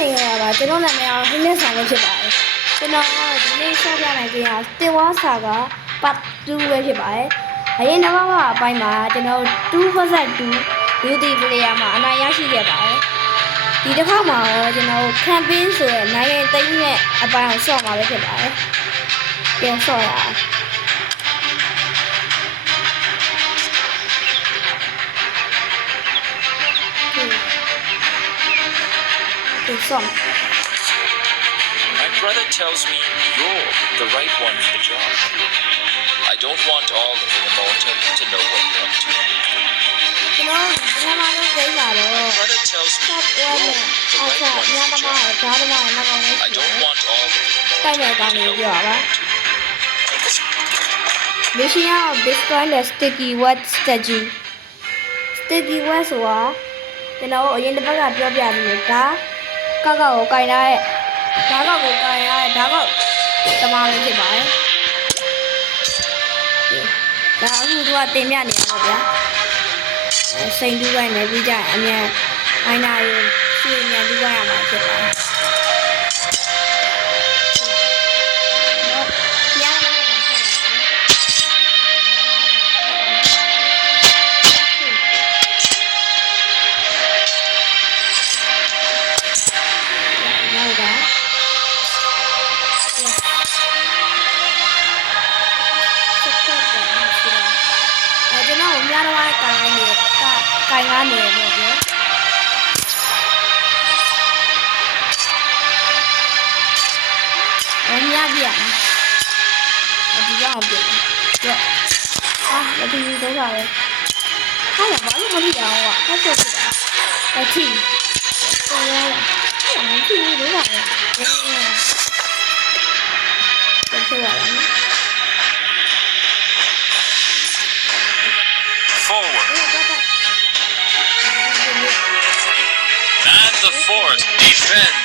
နေရတာကျွန်တော်နာမည်အောင်ဟင်းနဲ့ဆောင်လို့ဖြစ်ပါတယ်ကျွန်တော်ဒီနေ့ရှော့ပြနိုင်ခြင်းဟာ Stewa Saga Part 2ပဲဖြစ်ပါတယ်အရင်တစ်ခါကအပိုင်းမှာကျွန်တော်2 vs 2 beauty player မှာအနိုင်ရရှိခဲ့ပါတယ်ဒီတစ်ခါမှာကျွန်တော် campaign ဆိုတဲ့နိုင်ငံသိမ်းရဲ့အပိုင်းကိုဆော့မှာပဲဖြစ်ပါတယ်ပြန်ဆော့ရအောင်My brother tells me you're the right one for the job. I don't want all of Immorta to know what you're up to. My brother tells me you're the right one for the job. I don't want all of Immorta to know what you're up to. Mission of destroy the sticky wet statue. Sticky wet ဆိုတာကျွန်တော်အရင်တစ်ပတ်ကပြောပြပြီးဒါကောက်ကိုကင်ထားတဲ့ဓာတ်ကောက်ကိုကင်ရတဲ့ဓာတ်ကောက်တမားလေးဖြစ်ပါတယ်ဒါအခုသူကတင်ပြနေအောင်ဗျာစိန်တူးပိုင်းနဲ့ပြီးကြရင်အမြန်အိုင်နာရေရှင်းမြန်တူးပိုင်းရမှာဖြစ်ပါတယ်ကင်ကားနေပေါ့ဗျာအများကြီးอ่ะဒီကောင်ပြတယ်ဟာဒီတော့ပါပဲဟာဘာလို့မဖြစ်အောင်อ่ะဟုတ်တယ်အထီးတော်ရအောင်အထီးလို့ပါပဲဆက်ရအောင် Forward. Man the fort. Defend.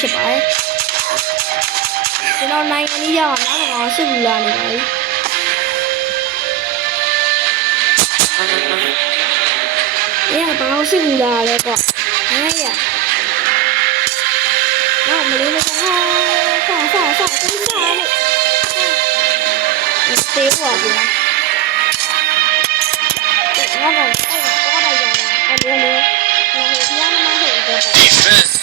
ဖြစ်ပါတယ်ကျွန်တော်နိုင်ငံကြီးရောက်အောင်နောက်တော့စစ်ဘူးလာနေပါပြီဘာလို့စစ်ဘူးလာလဲပေါ့အဲ့ရတော့မလေးမကဟာတင်းစားလို့တေးပါဗျာအဲ့တော့တော့ရအောင်အဲ့လိုလေဒီမှာမဟုတ်ဘူး Defend.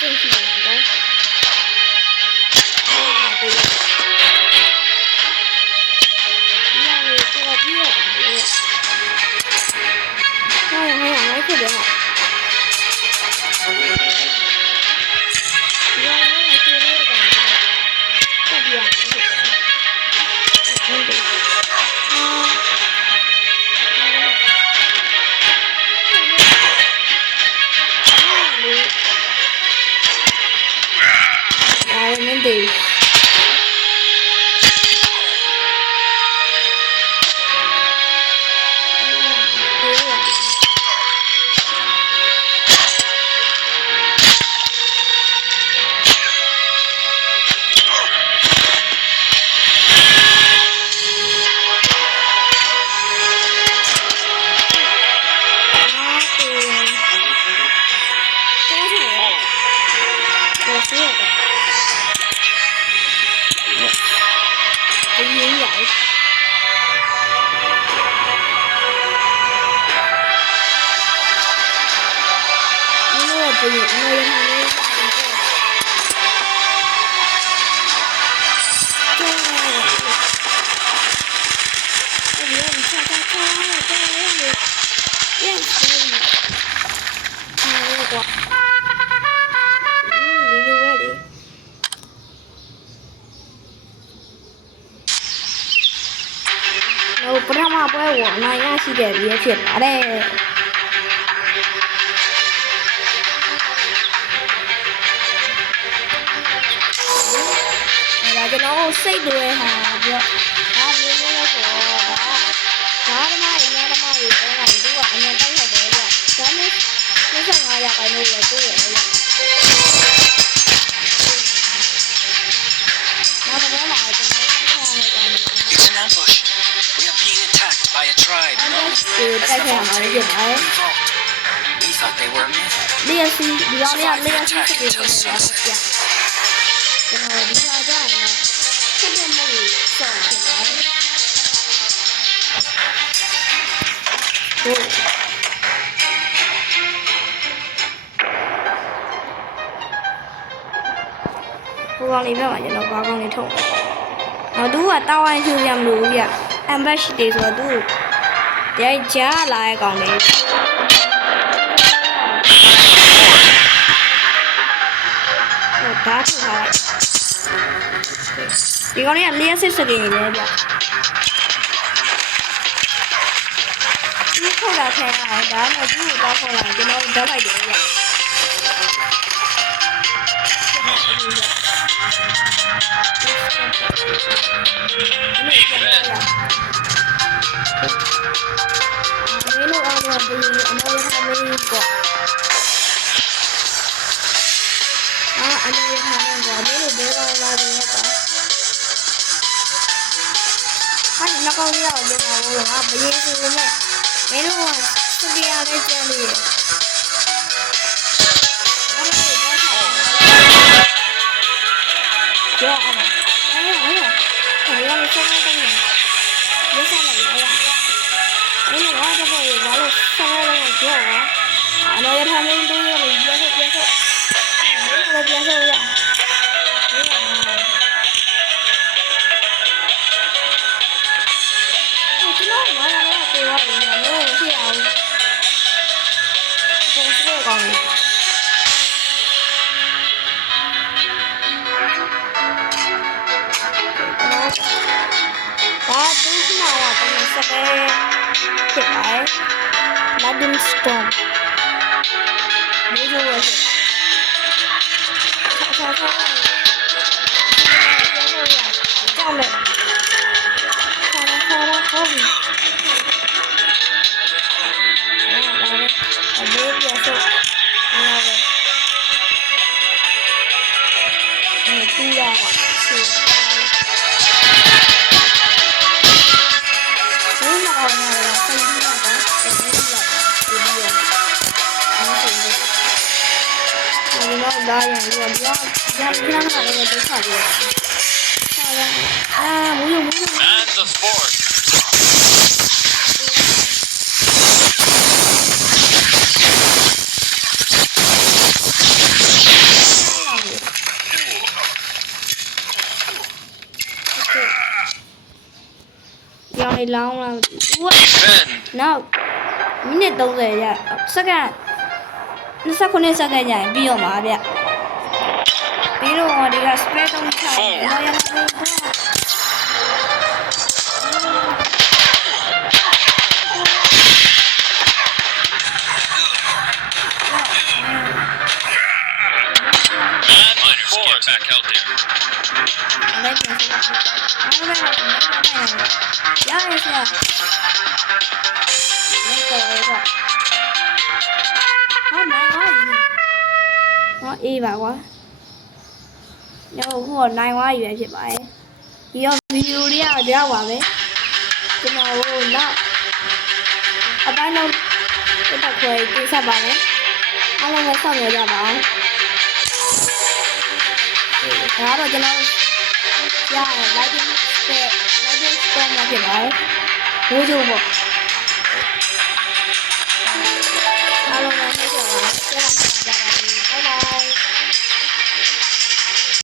Thank you. မင်းသေးပထမပွဲကိုအနိုင်ရရှိတဲ့ပြီးဖြစ်ပါတယ်ဒါကျွန်တော်စိတ်တွေဟာပြီးတော့ဒါမျိုးမျိုးလို့ဆိုတော့ဒါဓမ္မတွေညာဓမ္မတွေတော့သူကအញ្ញံတိုက်ခိုက်တယ်ဗျဒါမျိုး25ရာခိုင်နှုန်းပဲတွေ့ရတယ်ဗျနောက်တော့မှကျွန်တော်တိုက်ခိုက်ရမယ်ကောင်းတယ် It's an ambush. We are being attacked by a tribe known as the Revolt. We thought they were a myth. လျှက်စီဒီကောင်လေးကလျှက်စီစကေးနေတာဗျကျွန်တော်ဒီခါကျရင်ဆက်တဲ့မှုကိုစောင့်ဖြစ်ပါတယ်ဟိုကောင်လေးပဲမှာကျွန်တော်ဘာကောင်လေးထုတ်သူကတာဝန်ယူရမလို့ဗျအမ်ဘက်ရှိတယ်ဆိုတော့သူတရားကြားလာတဲ့ကောင်လေးဒါထူထားဒီကောင်လေးကလျှက်စစ်စကေးနေတယ်ဗျဒီခေါ်တာထဲအောင်ဒါမှမဟုတ်ဘူးတော့ခေါ်လာကျွန်တော်ဓာတ်လိုက်တယ်ဗျမင်းတို့အားလုံးဒီအမေရိကန်လေးပေါ့အမေရိကန်လေးကမင်းတို့ဘယ်ကောင်လာတယ်ကွာဟာနောက်ကောင်ကြီးအောင်လုပ်အောင်လို့ငါမရေးဘူးနဲ့မင်းတို့ကစကေးရလေးကျန်လေးကြောက်အောင်အဲ့ဒါဆောင်းတော့ရစားလိုက်ရအဲ့လိုတော့ဘာလို့ဆောင်းတော့ကြောက်อ่ะအနော်ရထားမင်းတို့လည်းပြတ်ပြန်ဆိုရကျွန်တော်မလာတော့ပြေသွားပြီနော်ဖြစ်အောင်ပုံစံကောင်းတယ်ဒါသူကနာတော့စပယ်ဖြစ်ပါတယ်လာဒင်စတုံးမေဂျောဝဲဆောင်းကြောက်မယ်ဆောင်းပြီအမေရဆိုနေရတယ်တူရပါဆိုဘယ်မှာအောင်ရတာစိတ်ကြီးတာတကယ်ကြီးလာဒီတော့လာရင်ဒီတော့ရခဏခဏလေးတော့ဆက်ပြီးမူး And the sport. Dạo này lâu là Defend. no minute 30ရစက္ကန့်29စက္ကန့်ကြာရင်ပြီးတော့မှာဗျပြီးတော့ဒီက spare 3ချောင်းတော့ရမှာ out there. လိုက်ပြန်ဆက်ပါအားလုံးကလည်းရတယ်ဆရာမတော်တော့ဟာနိုင်ပါ့ဟောအေးပါကွာညဟိုနိုင်သွားပြီပဲဖြစ်ပါတယ်ဒီတော့ဗီဒီယိုလေးကတော့ကြောက်ပါပဲကျွန်တော်တို့နောက်အပိုင်းတော့တက်ခွဲတင်ဆက်ပါမယ်အားလုံးပဲစောင့်နေကြပါအောင်ဒါတော့ကျွန်တော်ရတယ် lighting storm မှာဖြစ်ပါတယ်ဘိုးကျိုးပေါ့အားလုံးပဲနှိမ့်ကြပါ